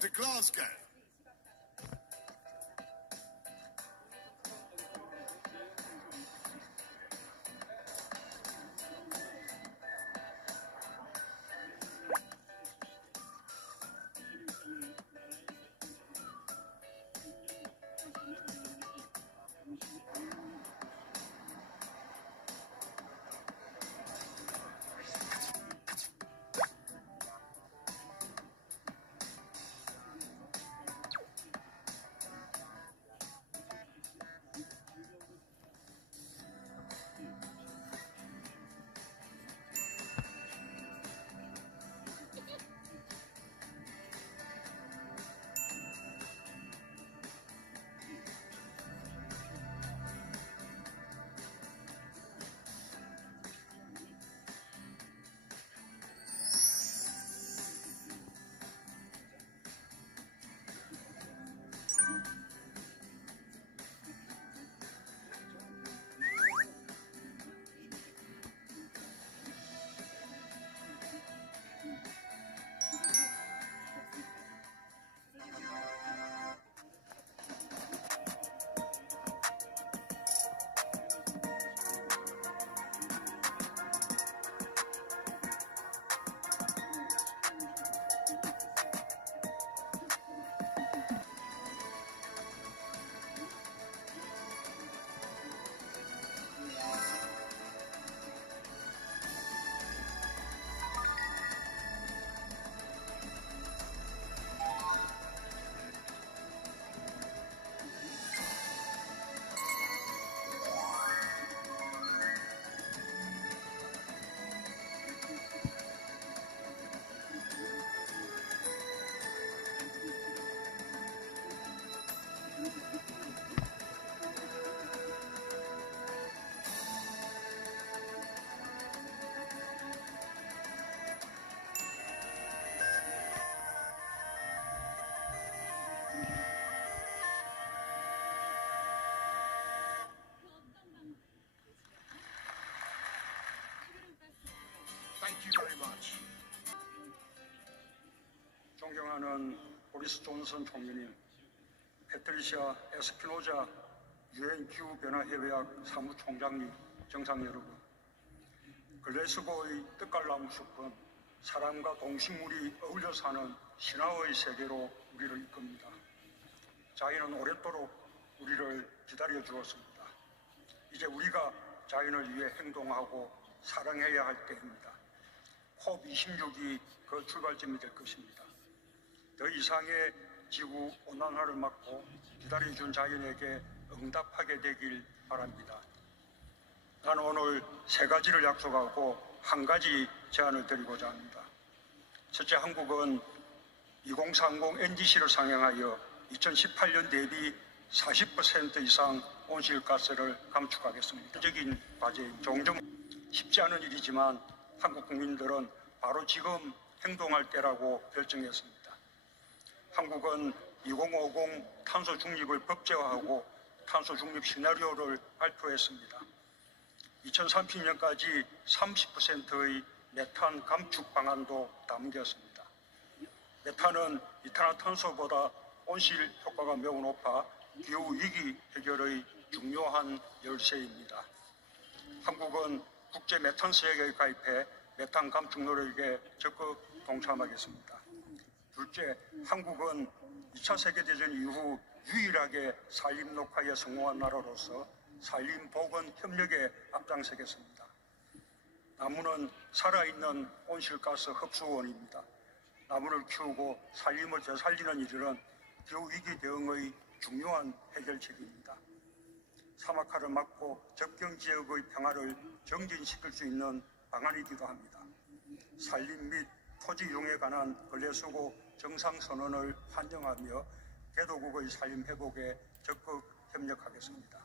to Glasgow. Thank you very much. 존경하는 보리스 존슨 총리님, 패트리시아 에스피노자 유엔 기후변화협약 사무총장님, 정상 여러분, 글래스고의 뜻깔나무 숲은 사람과 동식물이 어울려 사는 신화의 세계로 우리를 이끕니다. 자연은 오랫도록 우리를 기다려 주었습니다. 이제 우리가 자연을 위해 행동하고 사랑해야 할 때입니다. COP26이 그 출발점이 될 것입니다. 더 이상의 지구 온난화를 막고 기다려준 자연에게 응답하게 되길 바랍니다. 나는 오늘 세 가지를 약속하고 한 가지 제안을 드리고자 합니다. 첫째, 한국은 2030 NDC를 상향하여 2018년 대비 40% 이상 온실가스를 감축하겠습니다. 적인 과제, 종종 쉽지 않은 일이지만 한국 국민들은 바로 지금 행동할 때라고 결정했습니다. 한국은 2050 탄소 중립을 법제화하고 탄소 중립 시나리오를 발표했습니다. 2030년까지 30%의 메탄 감축 방안도 담겼습니다. 메탄은 이산화탄소보다 온실 효과가 매우 높아 기후위기 해결의 중요한 열쇠입니다. 한국은 국제 메탄스액에 가입해 메탄 감축 노력에 적극 동참하겠습니다. 둘째, 한국은 2차 세계대전 이후 유일하게 산림 녹화에 성공한 나라로서 산림 복원 협력에 앞장서겠습니다. 나무는 살아있는 온실가스 흡수원입니다. 나무를 키우고 산림을 되살리는 일은 기후위기 대응의 중요한 해결책입니다. 사막화를 막고 접경지역의 평화를 정진시킬 수 있는 방안이기도 합니다. 산림 및 토지 이용에 관한 근래수고 정상선언을 환영하며 개도국의 산림 회복에 적극 협력하겠습니다.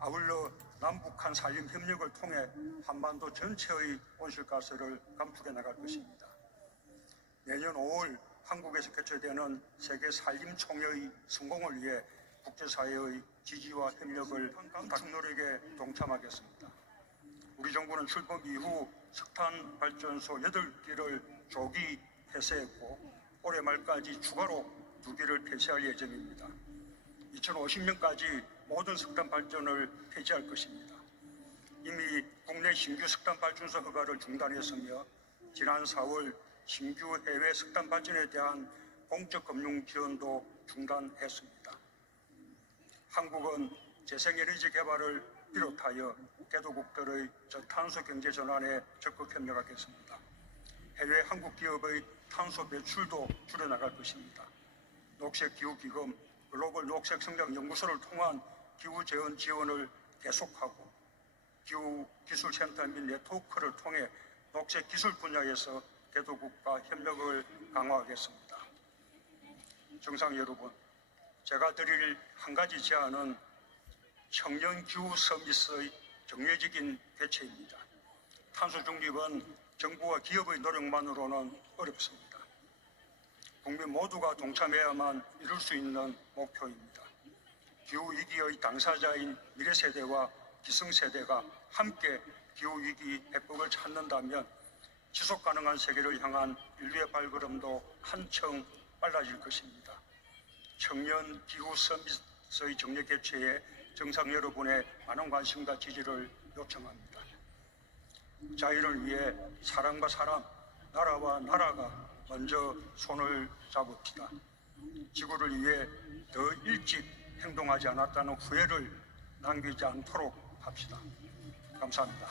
아울러 남북한 산림 협력을 통해 한반도 전체의 온실가스를 감축해 나갈 것입니다. 내년 5월 한국에서 개최되는 세계 산림총회의 성공을 위해 국제사회의 지지와 협력을 감축 노력에 동참하겠습니다. 우리 정부는 출범 이후 석탄 발전소 8개를 조기 폐쇄했고 올해 말까지 추가로 2기를 폐쇄할 예정입니다. 2050년까지 모든 석탄 발전을 폐지할 것입니다. 이미 국내 신규 석탄 발전소 허가를 중단했으며 지난 4월 신규 해외 석탄 발전에 대한 공적 금융 지원도 중단했습니다. 한국은 재생에너지 개발을 비롯하여 개도국들의 저탄소 경제 전환에 적극 협력하겠습니다. 해외 한국 기업의 탄소 배출도 줄여나갈 것입니다. 녹색기후기금, 글로벌 녹색성장연구소를 통한 기후재원 지원을 계속하고 기후기술센터 및 네트워크를 통해 녹색기술 분야에서 개도국과 협력을 강화하겠습니다. 정상 여러분, 제가 드릴 한 가지 제안은 청년기후 서비스의 정례적인 개최입니다. 탄소 중립은 정부와 기업의 노력만으로는 어렵습니다. 국민 모두가 동참해야만 이룰 수 있는 목표입니다. 기후위기의 당사자인 미래세대와 기성세대가 함께 기후위기 해법을 찾는다면 지속가능한 세계를 향한 인류의 발걸음도 한층 빨라질 것입니다. 청년 기후 서비스의 정례 개최에 정상 여러분의 많은 관심과 지지를 요청합니다. 자유를 위해 사람과 사람, 나라와 나라가 먼저 손을 잡읍시다. 지구를 위해 더 일찍 행동하지 않았다는 후회를 남기지 않도록 합시다. 감사합니다.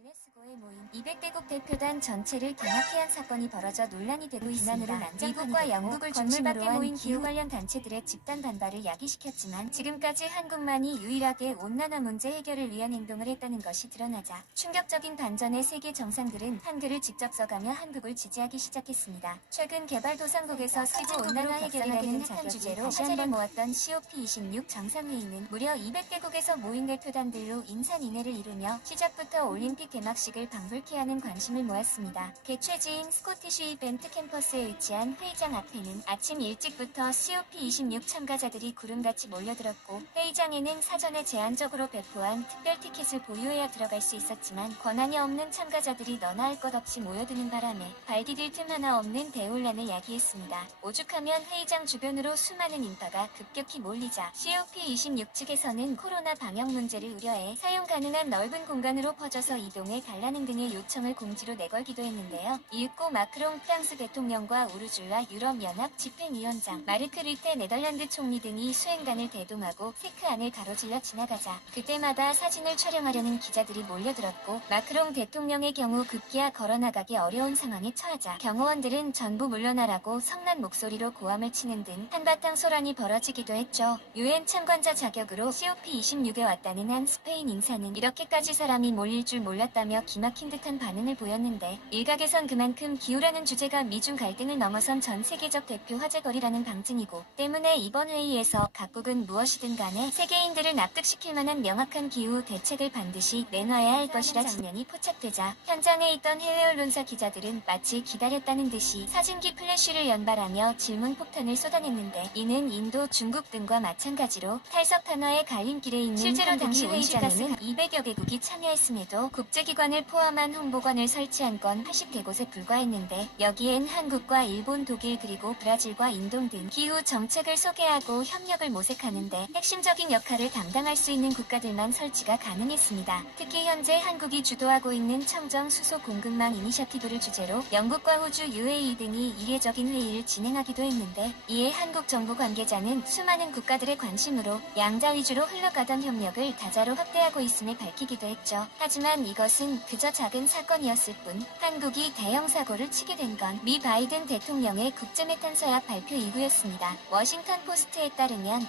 유네스코에 모인 200개국 대표단 전체를 경악해한 사건이 벌어져 논란이 되고 있습니다. 미국과 영국을 중심으로 모인 기후 관련 단체들의 집단 반발을 야기시켰지만 지금까지 한국만이 유일하게 온난화 문제 해결을 위한 행동을 했다는 것이 드러나자 충격적인 반전의 세계 정상들은 한글을 직접 써가며 한국을 지지하기 시작했습니다. 최근 개발도상국에서 기후 온난화 해결이라는 한 주제로 화제를 모았던 COP26 정상회의는 무려 200개국에서 모인 대표단들로 인산인해를 이루며 시작부터 올림픽 개막식을 방불케 하는 관심을 모았습니다. 개최지인 스코티시 이벤트 캠퍼스에 위치한 회의장 앞에는 아침 일찍부터 COP26 참가자들이 구름같이 몰려들었고 회의장에는 사전에 제한적으로 배포한 특별 티켓을 보유해야 들어갈 수 있었지만 권한이 없는 참가자들이 너나 할 것 없이 모여드는 바람에 발 디딜 틈 하나 없는 대혼란을 야기했습니다. 오죽하면 회의장 주변으로 수많은 인파가 급격히 몰리자 COP26 측에서는 코로나 방역 문제를 우려해 사용 가능한 넓은 공간으로 퍼져서 이동해 달라는 등의 요청을 공지로 내걸기도 했는데요. 이윽고 마크롱 프랑스 대통령과 우르줄라 유럽연합 집행위원장, 마르크 르테 네덜란드 총리 등이 수행관을 대동하고 세크 안을 가로질러 지나가자 그때마다 사진을 촬영하려는 기자들이 몰려들었고 마크롱 대통령의 경우 급기야 걸어나가기 어려운 상황에 처하자 경호원들은 전부 물러나라고 성난 목소리로 고함을 치는 등 한바탕 소란이 벌어지기도 했죠. UN 참관자 자격으로 COP26에 왔다는 한 스페인 인사는 이렇게까지 사람이 몰릴 줄 몰랐다며 기막힌 듯한 반응을 보였는데 일각에선 그만큼 기후라는 주제가 미중 갈등을 넘어선 전 세계적 대표 화제거리라는 방증이고 때문에 이번 회의에서 각국은 무엇이든 간에 세계인들을 납득시킬 만한 명확한 기후 대책을 반드시 내놔야 할 것이라 장면이 포착되자 현장에 있던 해외 언론사 기자들은 마치 기다렸다는 듯이 사진기 플래시를 연발하며 질문 폭탄을 쏟아냈는데 이는 인도, 중국 등과 마찬가지로 탈석 탄화의 갈림길에 있는 실제로 당시 회의장에는 200여 개국이 참여했음에도 국제기관을 포함한 홍보관을 설치한 건 80개곳에 불과했는데 여기엔 한국과 일본, 독일 그리고 브라질과 인도 등 기후 정책을 소개하고 협력을 모색하는데 핵심적인 역할을 담당할 수 있는 국가들만 설치가 가능했습니다. 특히 현재 한국이 주도하고 있는 청정 수소 공급망 이니셔티브를 주제로 영국과 호주, UAE 등이 이례적인 회의를 진행하기도 했는데 이에 한국 정부 관계자는 수많은 국가들의 관심으로 양자 위주로 흘러가던 협력을 다자로 확대하고 있음을 밝히기도 했죠. 하지만 이것은 그저 작은 사건이었을 뿐 한국이 대형 사고를 치게 된 건 미 바이든 대통령의 국제메탄서약 발표 이후였습니다. 워싱턴 포스트에 따르면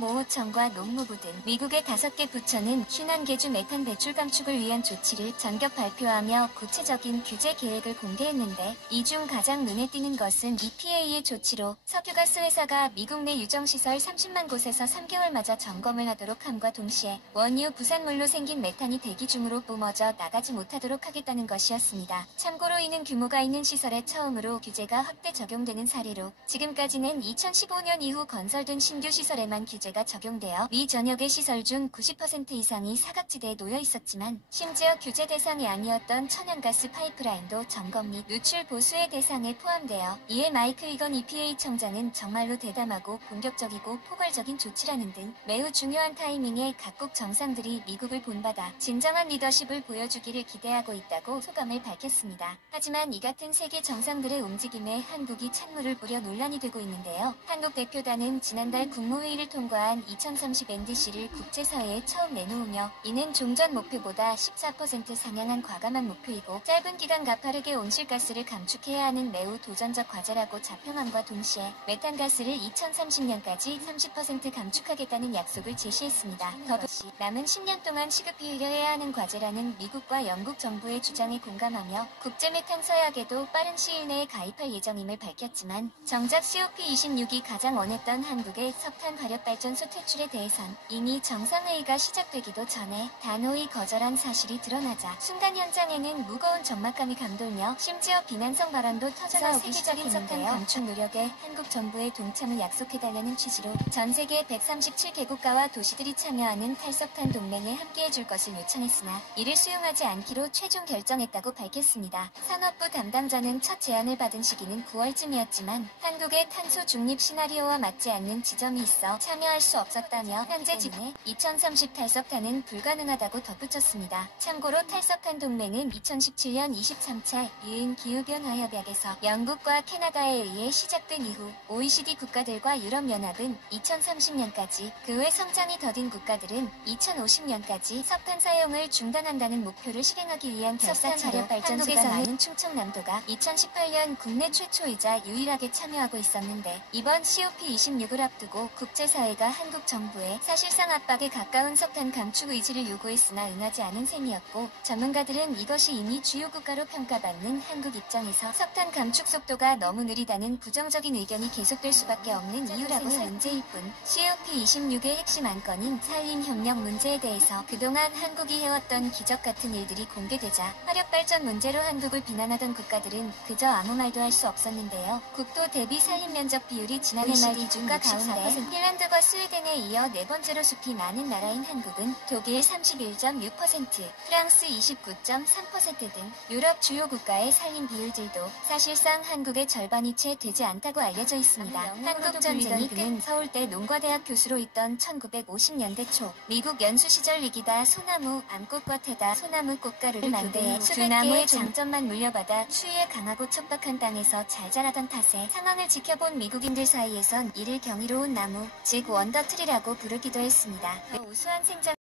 환경보호청과 농무부 등 미국의 5개 부처는 51개주 메탄 배출 감축을 위한 조치를 전격 발표하며 구체적인 규제 계획을 공개했는데 이 중 가장 눈에 띄는 것은 EPA의 조치로 석유가스 회사가 미국 내 유정시설 30만 곳에서 3개월마다 점검을 하도록 함과 동시에 원유 부산물로 생긴 메탄이 대기 중으로 뿜어져 나가지 못하도록 하겠다는 없었다는 것이었습니다. 참고로 이는 규모가 있는 시설에 처음으로 규제가 확대 적용되는 사례로 지금까지는 2015년 이후 건설된 신규 시설에만 규제가 적용되어 미 전역의 시설 중 90% 이상이 사각지대에 놓여 있었지만 심지어 규제 대상이 아니었던 천연가스 파이프라인도 점검 및 누출 보수의 대상에 포함되어 이에 마이클 이건 EPA 청장은 정말로 대담하고 공격적이고 포괄적인 조치라는 등 매우 중요한 타이밍에 각국 정상들이 미국을 본받아 진정한 리더십을 보여주기를 기대하고 있다고 소감을 밝혔습니다. 하지만 이 같은 세계 정상들의 움직임에 한국이 찬물을 뿌려 논란이 되고 있는데요. 한국 대표단은 지난달 국무회의를 통과한 2030 NDC를 국제사회에 처음 내놓으며 이는 종전 목표보다 14% 상향한 과감한 목표이고 짧은 기간 가파르게 온실가스를 감축해야 하는 매우 도전적 과제라고 자평함과 동시에 메탄가스를 2030년까지 30% 감축하겠다는 약속을 제시했습니다. 더불어 남은 10년 동안 시급히 해결해야 하는 과제라는 미국과 영국 정부의 주장에 공감하며 국제메탄 서약에도 빠른 시일 내에 가입할 예정임을 밝혔지만 정작 COP26이 가장 원했던 한국의 석탄 화력발전소 퇴출에 대해선 이미 정상회의가 시작되기도 전에 단호히 거절한 사실이 드러나자 순간 현장에는 무거운 적막감이 감돌며 심지어 비난성 발언도 터져나오기 시작했는데요. 감축 노력에 한국 정부의 동참을 약속해달라는 취지로 전 세계 137개국가와 도시들이 참여하는 탈석탄 동맹에 함께해줄 것을 요청했으나 이를 수용하지 않기로 최종 결정했다고 밝혔습니다. 산업부 담당자는 첫 제안을 받은 시기는 9월쯤이었지만 한국의 탄소 중립 시나리오와 맞지 않는 지점이 있어 참여할 수 없었다며 현재 직내 2030 탈석탄은 불가능하다고 덧붙였습니다. 참고로 탈석탄 동맹은 2017년 23차 유엔 기후변화협약에서 영국과 캐나다에 의해 시작된 이후 OECD 국가들과 유럽연합은 2030년까지 그 외 성장이 더딘 국가들은 2050년까지 석탄 사용을 중단한다는 목표를 실행하기 위한 결사체로 한국에서 많은 충청남도가 2018년 국내 최초이자 유일하게 참여하고 있었는데 이번 COP26을 앞두고 국제사회가 한국 정부에 사실상 압박에 가까운 석탄 감축 의지를 요구했으나 응하지 않은 셈이었고 전문가들은 이것이 이미 주요 국가로 평가받는 한국 입장에서 석탄 감축 속도가 너무 느리다는 부정적인 의견이 계속될 수밖에 없는 이유라고 문제일 뿐 COP26의 핵심 안건인 산림협력 문제에 대해서 그동안 한국이 해왔던 기적 같은 일들이 공개되자 화력발전 문제로 한국을 비난하던 국가들은 그저 아무 말도 할 수 없었는데요. 국토 대비 산림 면적 비율이 지난해 말 기준과 가운데 핀란드와 스웨덴에 이어 네 번째로 숲이 많은 나라인 한국은 독일 31.6%, 프랑스 29.3% 등 유럽 주요 국가의 산림 비율들도 사실상 한국의 절반이 채 되지 않다고 알려져 있습니다. 한국전쟁이 끝 서울대 농과대학 교수로 있던 1950년대 초 미국 연수 시절 위기다 소나무 암꽃과 태다 소나무 꽃가루를 만드해 수백 개의 장점만 물려받아 추위에 강하고 척박한 땅에서 잘 자라던 탓에 상황을 지켜본 미국인들 사이에선 이를 경이로운 나무, 즉 원더트리라고 부르기도 했습니다. 우수한 생장